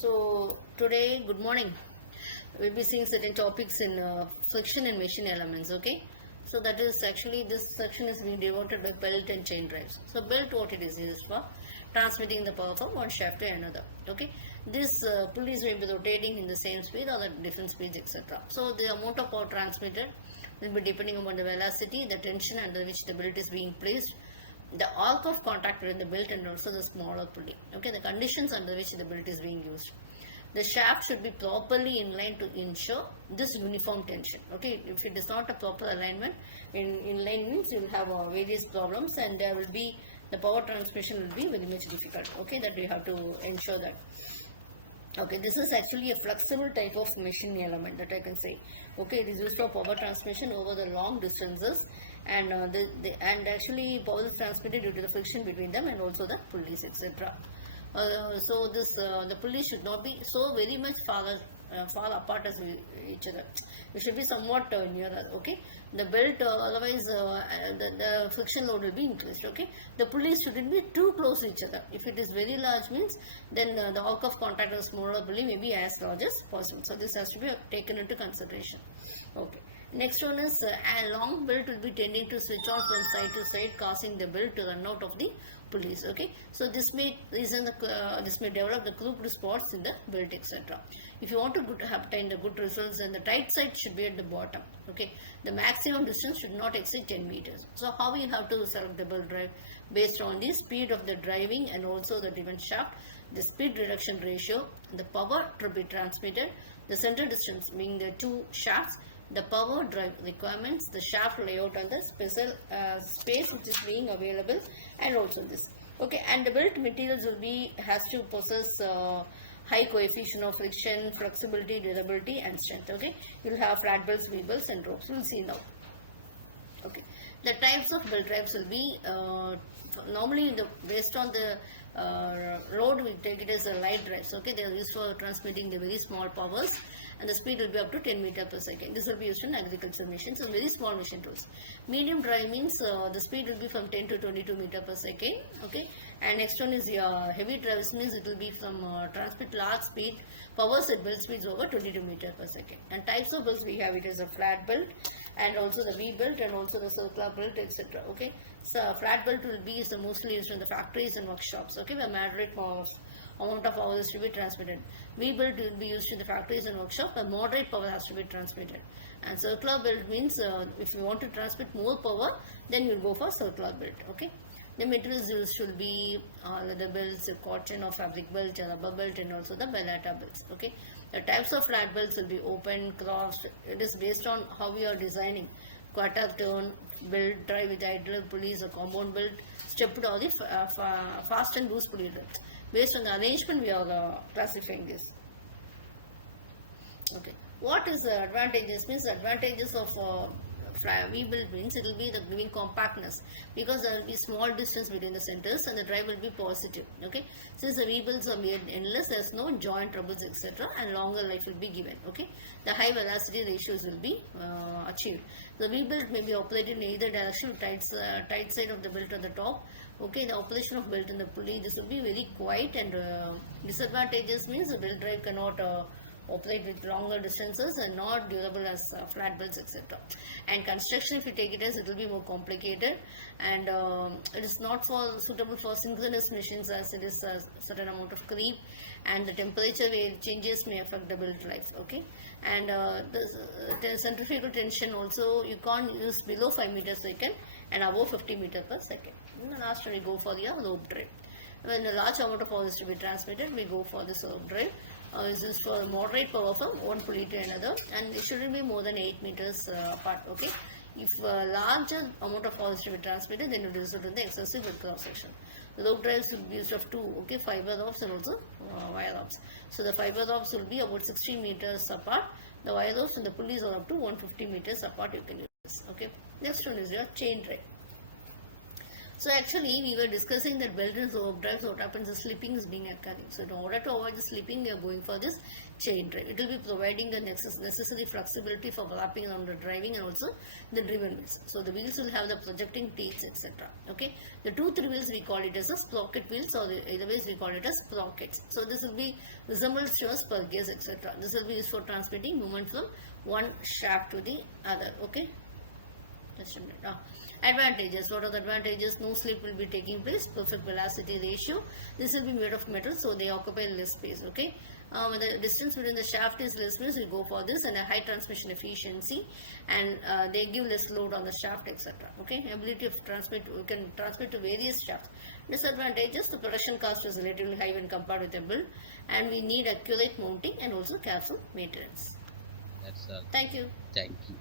So today, good morning. We'll be seeing certain topics in friction and machine elements. Okay. So that is actually this section is being devoted by belt and chain drives. So belt, what it is used for transmitting the power from one shaft to another. Okay. This pulleys may be rotating in the same speed or at different speeds, etc. So the amount of power transmitted will be depending upon the velocity, the tension under which the belt is being placed, the arc of contact between the belt and also the smaller pulley. Okay, the conditions under which the belt is being used. The shaft should be properly in line to ensure this uniform tension. Okay, if it is not a proper alignment, in line means you will have various problems and there will be the power transmission will be very much difficult. Okay, that we have to ensure that. Okay, this is actually a flexible type of machine element that I can say. Okay, it is used for power transmission over the long distances, and and actually power is transmitted due to the friction between them and also the pulleys, etc. So this the pulleys should not be so very much far apart as each other. It should be somewhat nearer. Okay, the belt otherwise the friction load will be increased. Okay, the pulleys shouldn't be too close to each other. If it is very large means then the arc of contact of the smaller pulley may be as large as possible. So this has to be taken into consideration. Okay. Next one is a long belt will be tending to switch on from side to side, causing the belt to run out of the pulleys. Okay, so this may this may develop the crooked spots in the belt, etc. If you want to obtain the good results, then the tight side should be at the bottom. Okay, the maximum distance should not exceed 10 meters. So how you have to select the belt drive based on the speed of the driving and also the driven shaft, the speed reduction ratio, the power to be transmitted, the center distance being the two shafts, the power drive requirements, the shaft layout and the special space which is being available, and also this. Okay, and the belt materials will be has to possess high coefficient of friction, flexibility, durability and strength. Okay, you'll have flat belts, V belts and ropes. We'll see now. Okay, the types of belt drives will be normally based on the road we take it as a light drives. Okay, they are used for transmitting the very small powers and the speed will be up to 10 meter per second. This will be used in agricultural machines, so very small machine tools. Medium drive means the speed will be from 10 to 22 meter per second. Okay, and next one is heavy drives means it will be from transmit large speed powers at belt speeds over 22 meter per second. And types of belts we have it as a flat belt and also the V belt and also the circular belt, etc. Okay, so flat belt will be mostly used in the factories and workshops. Okay, where moderate amount of power is to be transmitted. V belt will be used in the factories and workshop where moderate power has to be transmitted. And circular belt means if you want to transmit more power, then you will go for circular belt. Okay. The materials used should be leather belts, cotton or fabric belt, rubber belt and also the bellata belts. Okay. The types of flat belts will be open, crossed. It is based on how we are designing. Quarter turn, belt, drive with idler pulleys or compound belt, stepped or the fast and loose pulley belts. Based on the arrangement we are classifying this. Okay. What is the advantages? Means the advantages of V belt means it will be the giving compactness because there will be small distance between the centers and the drive will be positive. Okay, since the V belts are made endless, there is no joint troubles, etc. and longer life will be given. Okay, the high velocity ratios will be achieved. The V belt may be operated in either direction, tight side of the belt on the top. Okay, the operation of belt and the pulley, this will be very quiet, and disadvantages means the belt drive cannot operate with longer distances and not durable as flat belts, etc. And construction, if you take it as, it will be more complicated, and it is not suitable for synchronous machines as it is a certain amount of creep and the temperature changes may affect the belt life. Okay, and the centrifugal tension also you can't use below 5 meters per second and above 50 meters per second. And the last one we go for the rope drive. When a large amount of power is to be transmitted, we go for this rope drive. This is for moderate power from one pulley to another, and it shouldn't be more than 8 meters apart. Okay, if a larger amount of power is to be transmitted, then it will result in the excessive belt cross section. The rope drives will be used of two, okay, fiber ropes and also wire ropes. So the fiber ropes will be about 60 meters apart. The wire ropes and the pulleys are up to 150 meters apart. You can use this. Okay. Next one is your chain drive. So actually, we were discussing that belt and rope drives. What happens is slipping is being occurring. So in order to avoid the slipping, we are going for this chain drive. It will be providing the necessary flexibility for wrapping around the driving and also the driven wheels. So the wheels will have the projecting teeth, etc. Okay. The two three wheels we call it as a sprocket wheels, or either ways we call it as sprockets. So this will be resembles to a spur gears, etc. This will be used for transmitting movement from one shaft to the other. Okay. Just a minute. Advantages. What are the advantages? No slip will be taking place. Perfect velocity ratio. This will be made of metal, so they occupy less space. Okay. When the distance between the shaft is less, we go for this, and a high transmission efficiency, and they give less load on the shaft, etc. Okay. Ability of transmit. We can transmit to various shafts. Disadvantages. The production cost is relatively high when compared with a build, and we need accurate mounting and also careful maintenance. That's all. Thank you. Thank you.